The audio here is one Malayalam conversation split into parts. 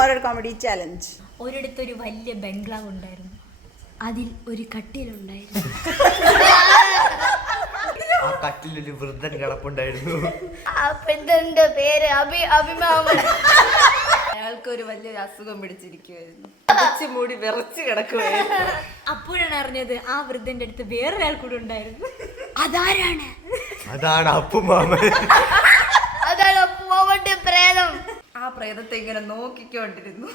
Horror comedy challenge. ഒരിടത്തൊരു വലിയ ബംഗ്ലാവ് ഉണ്ടായിരുന്നു. അതിൽ ഒരു കട്ടിലുണ്ടായിരുന്നു. ആ കട്ടിലൊരു വൃദ്ധൻ കിടപ്പുണ്ടായിരുന്നു. ആ പെണ്ണിന്റെ പേര് അഭിമാമൻ. അയാൾക്കൊരു വലിയൊരു അസുഖം പിടിച്ചിരിക്കുവായിരുന്നു. മൂടി വിറച്ച് കിടക്കുവായിരുന്നു. അപ്പോഴാണ് അറിഞ്ഞത് ആ വൃദ്ധന്റെ അടുത്ത് വേറൊരാൾ കൂടെ ഉണ്ടായിരുന്നു. അതാരാണ്? അതാണ് അപ്പുമാമൻ. അതാണ് അപ്പുമാമന്റെ പ്രേതം. ആ പ്രേതത്തെ ഇങ്ങനെ നോക്കിക്കൊണ്ടിരുന്നു.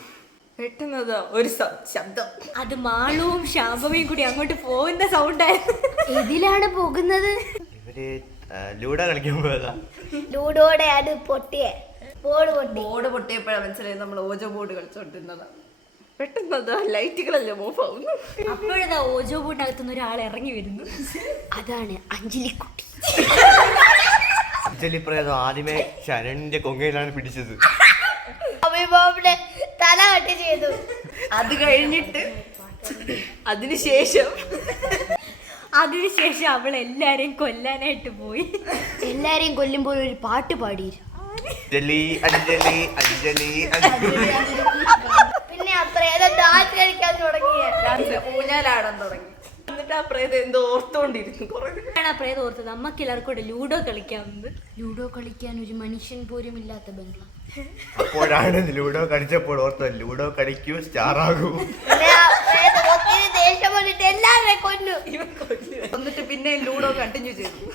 പെട്ടെന്നത് ഒരു ശബ്ദം. അത് മാളുവും ശാപമയും കൂടി അങ്ങോട്ട് പോകുന്ന സൗണ്ടായിരുന്നു. എതിലാണ് പോകുന്നത്? ഇവര് ലൂഡോ കളിക്കാൻ പോയതാ. ലൂഡോടെ അത് പൊട്ടിയേ ബോർഡ് പൊട്ടിയപ്പോഴാണ് മനസ്സിലായി നമ്മൾ ഓജോ ബോർഡ് കളിച്ചോണ്ടിരുന്നതാ. പെട്ടെന്നത് ലൈറ്റുകളെല്ലാം ഓഫ് ആവുന്നു. അപ്പോഴതാ ഓജോ ബോട്ടിനകത്തുനിന്ന് ഒരാൾ ഇറങ്ങി വരുന്നു. അതാണ് അഞ്ജലിക്കുട്ടി. അഞ്ജലി പ്രേതം ആദ്യമേ ശരണിന്റെ കൊങ്ങയിലാണ് പിടിച്ചത്. അഭിമാമന്റെ തല കട്ട് ചെയ്തു. അത് കഴിഞ്ഞിട്ട് അതിനുശേഷം അവൾ എല്ലാരെയും കൊല്ലാനായിട്ട് പോയി. എല്ലാരെയും കൊല്ലുമ്പോൾ ഒരു പാട്ട് പാടിയിരുന്നു. അഞ്ജലി അഞ്ജലി അഞ്ജലി അഞ്ജലി. പിന്നെ ആ പ്രേതം ഡാൻസ് കളിക്കാൻ തുടങ്ങിയ ഊഞ്ഞാലാടാൻ തുടങ്ങി. എന്നിട്ട് ആ പ്രേതം എന്തോ ഓർത്തോണ്ടിരുന്നു. ആ പ്രേതം ഓർത്തത് അമ്മക്ക് എല്ലാവർക്കും കൂടെ ലൂഡോ കളിക്കാമെന്ന്. ലൂഡോ കളിക്കാൻ ഒരു മനുഷ്യൻ പോലും ഇല്ലാത്ത ബംഗ്ലാവ്. അപ്പോഴാണ് ലൂഡോ കളിച്ചപ്പോൾ ഓർത്തത് ലൂഡോ കളിക്കൂ സ്റ്റാർ ആകൂ. പിന്നെ ആ പ്രേതം ഒത്തിരി ദേഷ്യം വന്നിട്ട് എല്ലാവരെയും കൊന്നു. എന്നിട്ട് പിന്നെ ലൂഡോ കണ്ടിന്യൂ ചെയ്തു.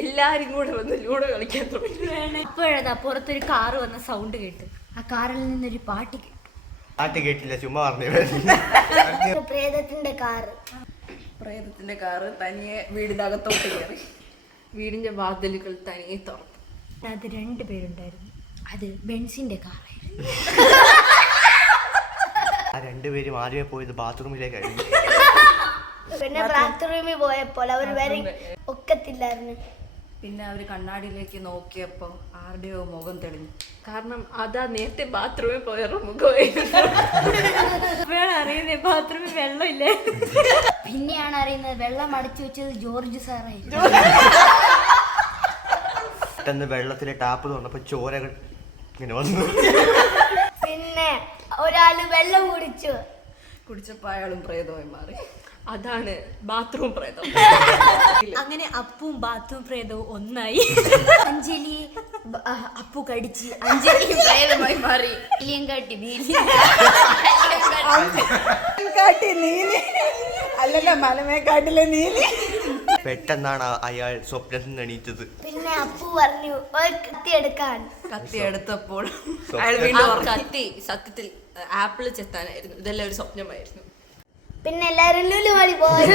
എല്ലാരും കൂടെ വന്ന് ലൂഡോ കളിക്കാൻ തുടങ്ങി. അപ്പോഴതാ പുറത്തൊരു കാറ് വന്ന സൗണ്ട് കേട്ടു. ആ കാറിൽ നിന്നൊരു പാട്ട് കേട്ടു. പാട്ട് കേട്ടില്ല, ചുമ്മാ പറഞ്ഞു. പ്രേതത്തിന്റെ കാറ്. പ്രേതത്തിന്റെ കാറ് തനിയെ വീടിനകത്തോട്ട് കയറി. വീടിന്റെ വാതിലുകൾ തനിയെ തുറന്നു. അത് 2 പേരുണ്ടായിരുന്നു. അത് ബെൻസിന്റെ കാറായിരുന്നു. ആ രണ്ടുപേരും ആദ്യമേ പോയത് ബാത്റൂമിലേക്കായിരുന്നു. പിന്നെ ബാത്റൂമിൽ പോയപ്പോൾ അവർ വരെ ഒക്കത്തില്ലായിരുന്നു. പിന്നെ അവര് കണ്ണാടിയിലേക്ക് നോക്കിയപ്പോ ആരുടെയോ മുഖം തെളിഞ്ഞു. കാരണം അതാ നേരത്തെ ബാത്റൂമിൽ പോയവരുടെ മുഖമായിരുന്നു. അറിയുന്നേ ബാത്റൂമിൽ വെള്ളമില്ലേ. പിന്നെയാണ് അറിയുന്നത് വെള്ളം അടച്ചു വെച്ചത് ജോർജ് സാറായിരുന്നു. പെട്ടെന്ന് വെള്ളത്തിലെ ടാപ്പ് തുറന്നപ്പോ ചോരകൾ ഇങ്ങനെ വന്നു. പിന്നെ ഒരാള് വെള്ളം കുടിച്ചപ്പോ അയാളും പ്രേതമായി മാറി. അതാണ് ബാത്റൂം പ്രേതം. അങ്ങനെ അപ്പും ബാത്റൂം പ്രേതവും ഒന്നായി. അഞ്ജലി അപ്പു കടിച്ച് അഞ്ജലി പ്രേതമായി മാറി. അല്ലല്ല മലമേക്കാട്ടിലെ നീലി. പെട്ടെന്നാണ് അയാൾ സ്വപ്നത്തിൽ നിന്ന് എണീറ്റത്. പിന്നെ അപ്പു പറഞ്ഞു കത്തി എടുക്കാൻ. കത്തി എടുത്തപ്പോൾ അയാൾ വീണ്ടും കത്തി സത്യത്തിൽ ആപ്പിൾ ചെത്താനായിരുന്നു. ഇതെല്ലാം ഒരു സ്വപ്നമായിരുന്നു. പിന്നെ എല്ലാരും ലുലുമാളി പോയി.